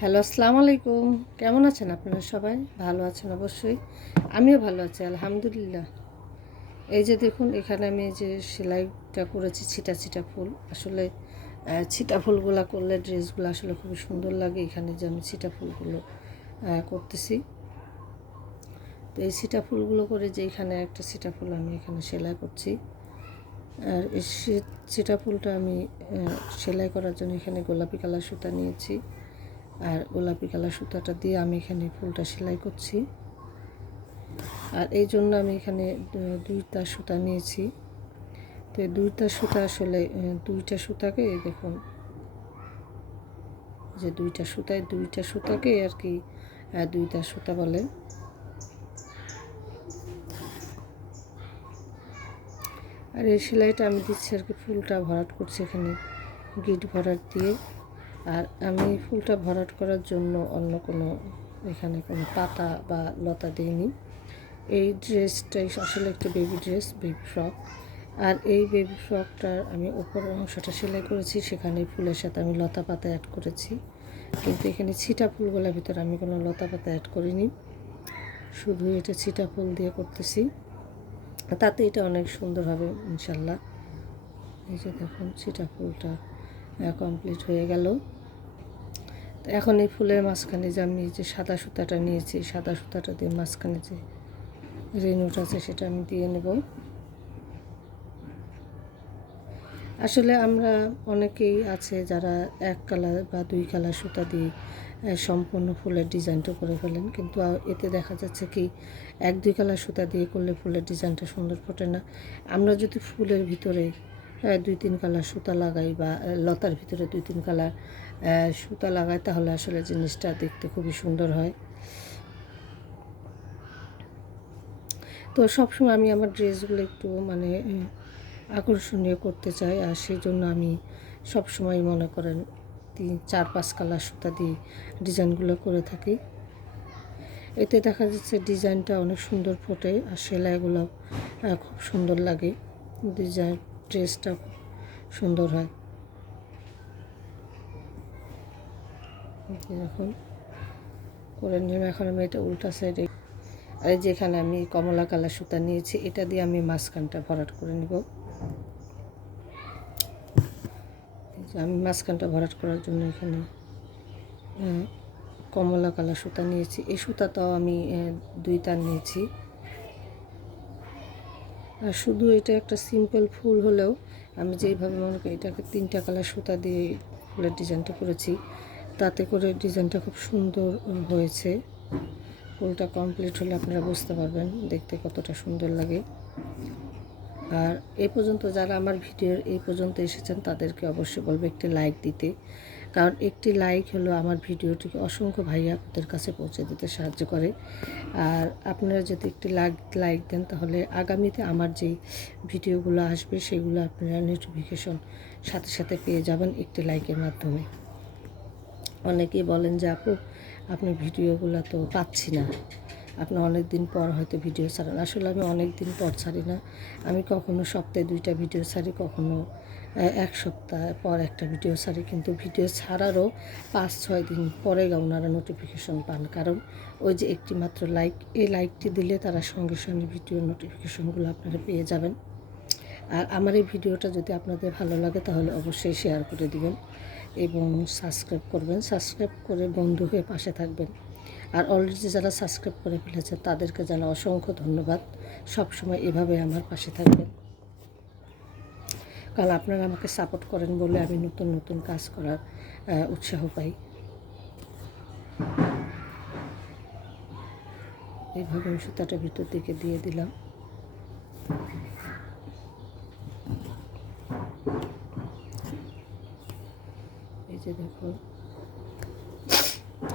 Hello, আসসালামু আলাইকুম। কেমন আছেন আপনারা সবাই? ভালো আছেন অবশ্যই। আমিও ভালো আছি, আলহামদুলিল্লাহ। এই যে দেখুন, এখানে আমি যে সেলাইটা করেছি, ছিটা ছিটা ফুল। আসলে ছিটা ফুলগুলো করলে ড্রেসগুলো আসলে খুবই সুন্দর লাগে। এখানে যে আমি ছিটা ফুলগুলো করতেছি। তো এই ছিটা ফুলগুলো করে যে এখানে একটা ছিটা ফুল আমি এখানে সেলাই করছি। আর এই ছিটা ফুলটা আমি সেলাই করার জন্য এখানে গোলাপি কালার সুতা নিয়েছি। আর গোলাপি কালার সুতাটা দিয়ে আমি এখানে ফুলটা সেলাই করছি। আর এই জন্য আমি এখানে দুইটা সুতা নিয়েছি। তো এই দুইটা সুতা আসলে দুইটা সুতাকে দেখুন, যে দুইটা সুতায় দুইটা সুতাকে আর কি দুইটা সুতা বলে। আর এই সেলাইটা আমি দিচ্ছি আর কি, ফুলটা ভরাট করছি এখানে, গিট ভরাট দিয়ে। আর আমি ফুলটা ভরাট করার জন্য অন্য কোনো এখানে কোনো পাতা বা লতা দিইনি। এই ড্রেসটাই আসলে একটা বেবি ড্রেস বেবি ফ্রক আর এই বেবি ফ্রকটার আমি উপরের অংশটা সেলাই করেছি, সেখানে ফুলের সাথে আমি লতা পাতা অ্যাড করেছি। কিন্তু এখানে ছিটা ফুলগুলোর ভিতরে আমি কোনো লতা পাতা অ্যাড করিনি। শুধু এটা ছিটা ফুল দিয়ে করতেছি। তাতে এটা অনেক সুন্দর হবে, ইনশাল্লাহ। এই যে দেখুন, ছিটা ফুলটা কমপ্লিট হয়ে গেল। এখন এই ফুলের মাঝখানে যে আমি যে সাদা সুতাটা নিয়েছি, সাদা সুতাটা দিয়ে মাঝখানে যে রেনুট আছে সেটা আমি দিয়ে নেব। আসলে আমরা অনেকেই আছে যারা এক কালার বা দুই কালার সুতা দিয়ে সম্পূর্ণ ফুলের ডিজাইনটা করে ফেলেন, কিন্তু এতে দেখা যাচ্ছে কি এক, দুই কালার সুতা দিয়ে করলে ফুলের ডিজাইনটা সুন্দর ফোটে না। আমরা যদি ফুলের ভিতরে দুই, তিন কালার সুতা লাগাই বা লতার ভিতরে দুই, তিন কালার সুতা লাগাই তাহলে আসলে জিনিসটা দেখতে খুবই সুন্দর হয়। তো সবসময় আমি আমার ড্রেসগুলো একটু মানে আকর্ষণীয় করতে চাই, আর সেই জন্য আমি সবসময় মনে করেন তিন, চার, পাঁচ কালার সুতা দিয়ে ডিজাইনগুলো করে থাকি। এতে দেখা যাচ্ছে ডিজাইনটা অনেক সুন্দর ফোটে, আর সেলাইগুলো খুব সুন্দর লাগে। ডিজাইন, ড্রেসটা সুন্দর হয়। এরকম করে নিলাম এখন আমি এটা উল্টা সাইডে আর যেখানে আমি কমলা কালার সুতা নিয়েছি, এটা দিয়ে আমি মাঝখানটা ভরাট করে নেব। আমি মাঝখানটা ভরাট করার জন্য এখানে কমলা কালার সুতা নিয়েছি। এই সুতাটাও আমি দুই তার নিয়েছি। আর শুধু এটা একটা সিম্পল ফুল হলেও আমি যেইভাবে মনে করি, এটাকে তিনটা কালার সুতা দিয়ে ফুলের ডিজাইনটা করেছি। তাতে করে ডিজাইনটা খুব সুন্দর হয়েছে। ফুলটা কমপ্লিট হলে আপনারা বুঝতে পারবেন দেখতে কতটা সুন্দর লাগে। আর এ পর্যন্ত যারা আমার ভিডিওর এই পর্যন্ত এসেছেন, তাদেরকে অবশ্যই বলব একটি লাইক দিতে। কারণ একটি লাইক হলো আমার ভিডিওটিকে অসংখ্য ভাইয়া আপনাদের কাছে পৌঁছে দিতে সাহায্য করে। আর আপনারা যদি একটি লাইক লাইক দেন, তাহলে আগামীতে আমার যেই ভিডিওগুলো আসবে, সেগুলো আপনারা নোটিফিকেশন সাথে সাথে পেয়ে যাবেন একটি লাইকের মাধ্যমে। অনেকেই বলেন যে, আপু, আপনার ভিডিওগুলো তো পাচ্ছি না। আপনি অনেক দিন পর হয়তো ভিডিও ছাড়েন। আসলে আমি অনেক দিন পর ছাড়ি না। আমি কখনো সপ্তাহে দুইটা ভিডিও ছাড়ি, কখনো এক সপ্তাহ পর একটা ভিডিও ছাড়ি। কিন্তু ভিডিও ছাড়ারও পাঁচ, ছয় দিন পরে ওনারা নোটিফিকেশন পান। কারণ ওই যে একটি মাত্র লাইক এই লাইকটি দিলে তারা সঙ্গে সঙ্গে ভিডিও নোটিফিকেশনগুলো আপনারা পেয়ে যাবেন। আর আমার এই ভিডিওটা যদি আপনাদের ভালো লাগে, তাহলে অবশ্যই শেয়ার করে দিবেন। এবং সাবস্ক্রাইব করবেন। সাবস্ক্রাইব করে বন্ধু হয়ে পাশে থাকবেন। আর অলরেডি যারা সাবস্ক্রাইব করে ফেলেছে তাদেরকে যেন অসংখ্য ধন্যবাদ। সবসময় এভাবে আমার পাশে থাকবেন। কারণ আপনারা আমাকে সাপোর্ট করেন বলে আমি নতুন নতুন কাজ করার উৎসাহ পাই। এইভাবে আমি সুতাটা ভিতর দিকে দিয়ে দিলাম এই যে দেখুন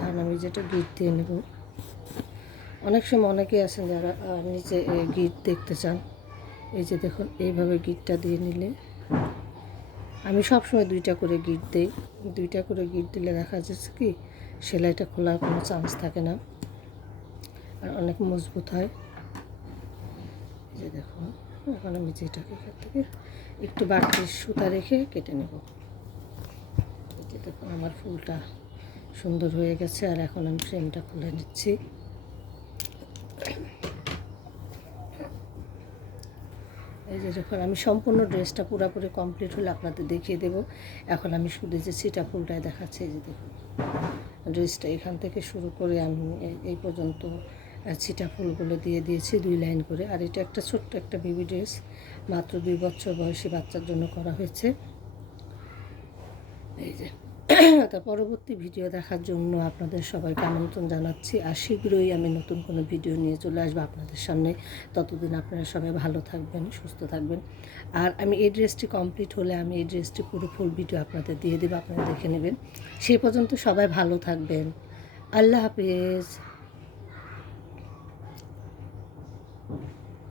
আর আমি যেটা গিট দিয়ে নেব। অনেক সময় অনেকেই আছেন যারা নিচে গিট দেখতে চান। এই যে দেখুন, এইভাবে গিটটা দিয়ে নিলে। আমি সবসময় দুইটা করে গিট দিই। দুইটা করে গিট দিলে দেখা যাচ্ছে কি, সেলাইটা খোলার কোনো চান্স থাকে না। আর অনেক মজবুত হয়। এই যে দেখুন, এখন আমি যেটাকে এখান থেকে একটু বাড়তি সুতা রেখে কেটে নেব। যে দেখুন আমার ফুলটা সুন্দর হয়ে গেছে, আর এখন আমি ফ্রেমটা খুলে নিচ্ছি। এই যে যখন আমি সম্পূর্ণ ড্রেসটা পুরোপুরি কমপ্লিট হলে আপনাদের দেখিয়ে দেব। এখন আমি শুধু যে সিটা ফুলটায় দেখাচ্ছি, এই যে দেখুন। ড্রেসটা এখান থেকে শুরু করে আমি এই- এই পর্যন্ত ছিটা ফুলগুলো দিয়ে দিয়েছি দুই লাইন করে। আর এটা একটা ছোট্ট একটা বেবি ড্রেস মাত্র দুই বছর বয়সী বাচ্চার জন্য করা হয়েছে। এই যে তা পরবর্তী ভিডিও দেখার জন্য আপনাদের সবাইকে আমন্ত্রণ জানাচ্ছি। আর শীঘ্রই আমি নতুন কোনো ভিডিও নিয়ে চলে আসব আপনাদের সামনে। ততদিন আপনারা সবাই ভালো থাকবেন, সুস্থ থাকবেন। আর আমি এই ড্রেসটি কমপ্লিট হলে আমি এই ড্রেসটি পুরো ফুল ভিডিও আপনাদের দিয়ে দেবো, আপনারা দেখে নেবেন। সেই পর্যন্ত সবাই ভালো থাকবেন। আল্লাহ হাফিজ।